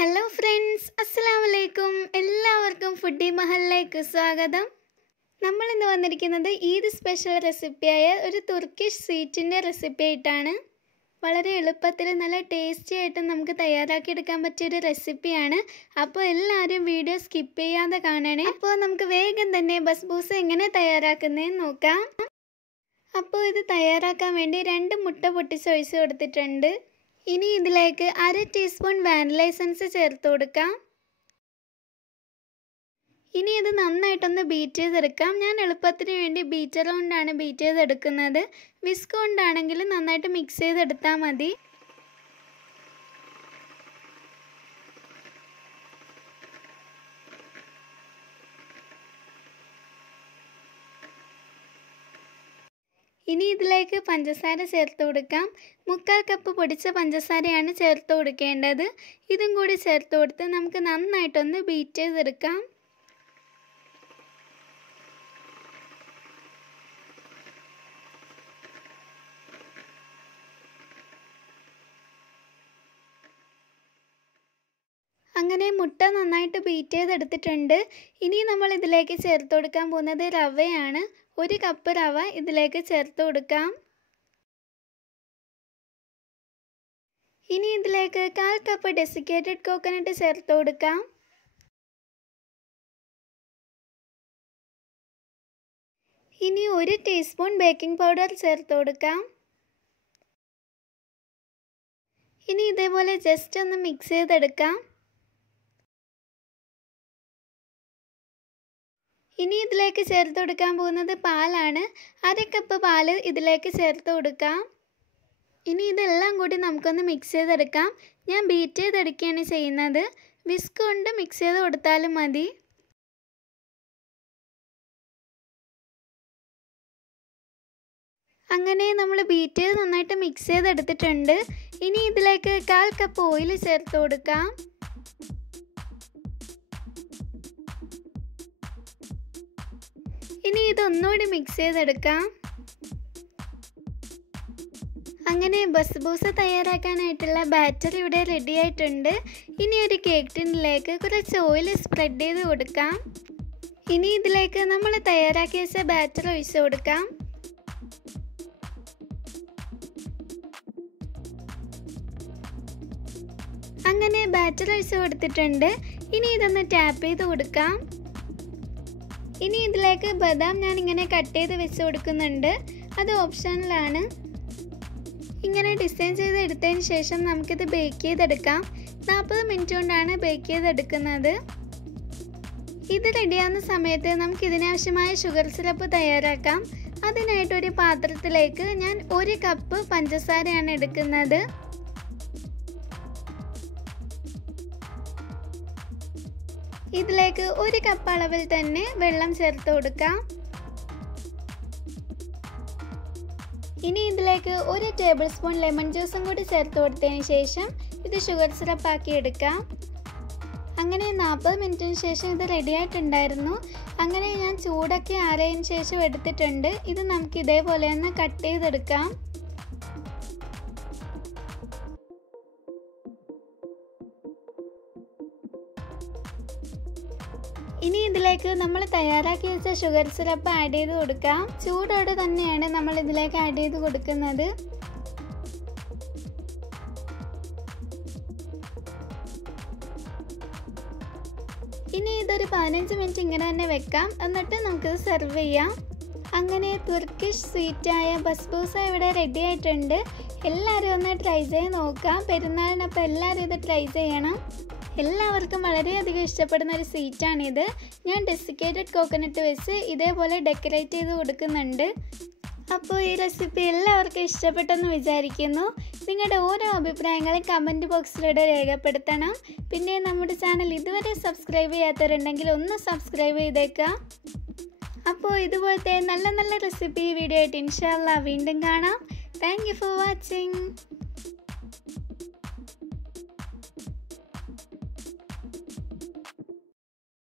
Hello friends, Assalamu alaikum. എല്ലാവർക്കും foodie മഹലിലേക്ക് സ്വാഗതം. നമ്മൾ ഇന്ന് വന്നിരിക്കുന്നത് ഈദ് സ്പെഷ്യൽ റെസിപ്പിയായ ഒരു തുർക്കിഷ് സ്വീറ്റിന്റെ റെസിപ്പി ആയിട്ടാണ്. വളരെ എളുപ്പത്തിൽ നല്ല ടേസ്റ്റി ആയിട്ട് നമുക്ക് തയ്യാറാക്കി എടുക്കാൻ പറ്റിയ ഒരു റെസിപ്പിയാണ്. അപ്പോൾ എല്ലാവരും വീഡിയോ സ്കിപ്പ് ചെയ്യാതെ കാണണേ. അപ്പോൾ നമുക്ക് വേഗം തന്നെ ബസ്ബൂസ എങ്ങനെ തയ്യാറാക്കുന്നതെന്ന് നോക്കാം. അപ്പോൾ ഇത് തയ്യാറാക്കാൻ വേണ്ടി 2 മുട്ട പൊട്ടിച്ചൊഴിച്ച് കൊടുത്തിട്ടുണ്ട്. ഇനി ഇതിലേക്ക് 1/2 ടീസ്പൂൺ വാനില എസൻസ് ചേർത്ത് കൊടുക്കാം. ഇനി ഇത് നന്നായിട്ടൊന്ന് ബീറ്റ് ചെയ്തെടുക്കാം. ഞാൻ എളുപ്പത്തിന് വേണ്ടി ബീറ്റർ കൊണ്ടാണ് ബീറ്റ് ചെയ്തെടുക്കുന്നത്. വിസ്ക് കൊണ്ടാണെങ്കിൽ നന്നായിട്ട് മിക്സ് ചെയ്തെടുത്താൽ മതി. ഇനി ഇതിലേക്ക് പഞ്ചസാര ചേർത്ത് കൊടുക്കാം. 3/4 കപ്പ് പൊടിച്ച പഞ്ചസാരയാണ് ചേർത്ത് കൊടുക്കേണ്ടത്. ഇതും കൂടി ചേർത്ത് കൊടുത്ത് നമുക്ക് നന്നായിട്ടൊന്ന് ബീറ്റ് ചെയ്തെടുക്കാം. അങ്ങനെ മുട്ട നന്നായിട്ട് ബീറ്റ് ചെയ്തെടുത്തിട്ടുണ്ട്. ഇനി നമ്മൾ ഇതിലേക്ക് ചേർത്ത് കൊടുക്കാൻ പോകുന്നത് റവയാണ്. 1 കപ്പ് റവ ഇതിലേക്ക് ചേർത്ത് കൊടുക്കാം. ഇനി ഇതിലേക്ക് 1/4 കപ്പ് ഡെസിക്കേറ്റഡ് കോക്കനട്ട് ചേർത്ത് കൊടുക്കാം. ഇനി 1 ടീസ്പൂൺ ബേക്കിംഗ് പൗഡർ ചേർത്ത് കൊടുക്കാം. ഇനി ഇതേപോലെ ജസ്റ്റ് ഒന്ന് മിക്സ് ചെയ്തെടുക്കാം. ഇനി ഇതിലേക്ക് ചേർത്ത് കൊടുക്കാൻ പോകുന്നത് പാലാണ്. 1/2 കപ്പ് പാല് ഇതിലേക്ക് ചേർത്ത് കൊടുക്കാം. ഇനി ഇതെല്ലാം കൂടി നമുക്കൊന്ന് മിക്സ് ചെയ്തെടുക്കാം. ഞാൻ ബീറ്റ് ചെയ്തെടുക്കുകയാണ് ചെയ്യുന്നത്. വിസ്ക് കൊണ്ട് മിക്സ് ചെയ്ത് കൊടുത്താലും മതി. അങ്ങനെ നമ്മൾ ബീറ്റ് ചെയ്ത് നന്നായിട്ട് മിക്സ് ചെയ്തെടുത്തിട്ടുണ്ട്. ഇനി ഇതിലേക്ക് 1/4 കപ്പ് ഓയിൽ ചേർത്ത് കൊടുക്കാം. ഇനി ഇതൊന്നുകൂടി മിക്സ് ചെയ്തെടുക്കാം. അങ്ങനെ ബസ്ബൂസ തയ്യാറാക്കാനായിട്ടുള്ള ബാറ്റർ ഇവിടെ റെഡി ആയിട്ടുണ്ട്. ഇനി ഒരു കേക്ക് ടിന്നിലേക്ക് കുറച്ച് ഓയിൽ സ്പ്രെഡ് ചെയ്ത് കൊടുക്കാം. ഇനി ഇതിലേക്ക് നമ്മൾ തയ്യാറാക്കി വെച്ച ബാറ്റർ ഒഴിച്ച് കൊടുക്കാം. അങ്ങനെ ബാറ്റർ ഒഴിച്ച് കൊടുത്തിട്ടുണ്ട്. ഇനി ഇതൊന്ന് ടാപ്പ് ചെയ്ത് കൊടുക്കാം. ഇനി ഇതിലേക്ക് ബദാം ഞാൻ ഇങ്ങനെ കട്ട് ചെയ്ത് വെച്ച് കൊടുക്കുന്നുണ്ട്. അത് ഓപ്ഷണലാണ്. ഇങ്ങനെ ഡിസൈൻ ചെയ്ത് എടുത്തതിന് ശേഷം നമുക്കിത് ബേക്ക് ചെയ്തെടുക്കാം. 40 മിനിറ്റ് കൊണ്ടാണ് ബേക്ക് ചെയ്തെടുക്കുന്നത്. ഇത് റെഡിയാവുന്ന സമയത്ത് നമുക്ക് ഇതിനാവശ്യമായ ഷുഗർ സിറപ്പ് തയ്യാറാക്കാം. അതിനായിട്ട് ഒരു പാത്രത്തിലേക്ക് ഞാൻ 1 കപ്പ് പഞ്ചസാരയാണ് എടുക്കുന്നത്. ഇതിലേക്ക് 1 കപ്പ് അളവിൽ തന്നെ വെള്ളം ചേർത്ത് കൊടുക്കാം. ഇനി ഇതിലേക്ക് 1 ടേബിൾ സ്പൂൺ ലെമൺ ജ്യൂസും കൂടി ചേർത്ത് കൊടുത്തതിന് ശേഷം ഇത് ഷുഗർ സിറപ്പാക്കി എടുക്കാം. അങ്ങനെ 40 മിനിറ്റിന് ശേഷം ഇത് റെഡി ആയിട്ടുണ്ടായിരുന്നു. അങ്ങനെ ഞാൻ ചൂടൊക്കെ ആറിയതിന് ശേഷം എടുത്തിട്ടുണ്ട്. ഇത് നമുക്ക് ഇതേപോലെ ഒന്ന് കട്ട് ചെയ്തെടുക്കാം. ഇനി ഇതിലേക്ക് നമ്മൾ തയ്യാറാക്കി വെച്ച ഷുഗർ സിറപ്പ് ആഡ് ചെയ്ത് കൊടുക്കാം. ചൂടോടെ തന്നെയാണ് നമ്മൾ ഇതിലേക്ക് ആഡ് ചെയ്ത് കൊടുക്കുന്നത്. ഇനി ഇതൊരു 15 മിനിറ്റ് ഇങ്ങനെ തന്നെ വെക്കാം. എന്നിട്ട് നമുക്കിത് സെർവ് ചെയ്യാം. അങ്ങനെ തുർക്കിഷ് സ്വീറ്റായ ബസ്ബൂസ ഇവിടെ റെഡി ആയിട്ടുണ്ട്. എല്ലാവരും ഒന്ന് ട്രൈ ചെയ്ത് നോക്കാം. പെരുന്നാളിനപ്പോൾ എല്ലാവരും ഇത് ട്രൈ ചെയ്യണം. എല്ലാവർക്കും വളരെയധികം ഇഷ്ടപ്പെടുന്ന ഒരു സ്വീറ്റാണിത്. ഞാൻ ഡെസിക്കേറ്റഡ് കോക്കനട്ട് വെച്ച് ഇതേപോലെ ഡെക്കറേറ്റ് ചെയ്ത് കൊടുക്കുന്നുണ്ട്. അപ്പോൾ ഈ റെസിപ്പി എല്ലാവർക്കും ഇഷ്ടപ്പെട്ടെന്ന് വിചാരിക്കുന്നു. നിങ്ങളുടെ ഓരോ അഭിപ്രായങ്ങളും കമൻറ്റ് ബോക്സിലൂടെ രേഖപ്പെടുത്തണം. പിന്നെ നമ്മുടെ ചാനൽ ഇതുവരെ സബ്സ്ക്രൈബ് ചെയ്യാത്തവരുണ്ടെങ്കിൽ ഒന്ന് സബ്സ്ക്രൈബ് ചെയ്തേക്കാം. അപ്പോൾ ഇതുപോലത്തെ നല്ല നല്ല റെസിപ്പി വീഡിയോ ആയിട്ട് ഇൻഷാ അല്ലാഹ് വീണ്ടും കാണാം. Thank you for watching.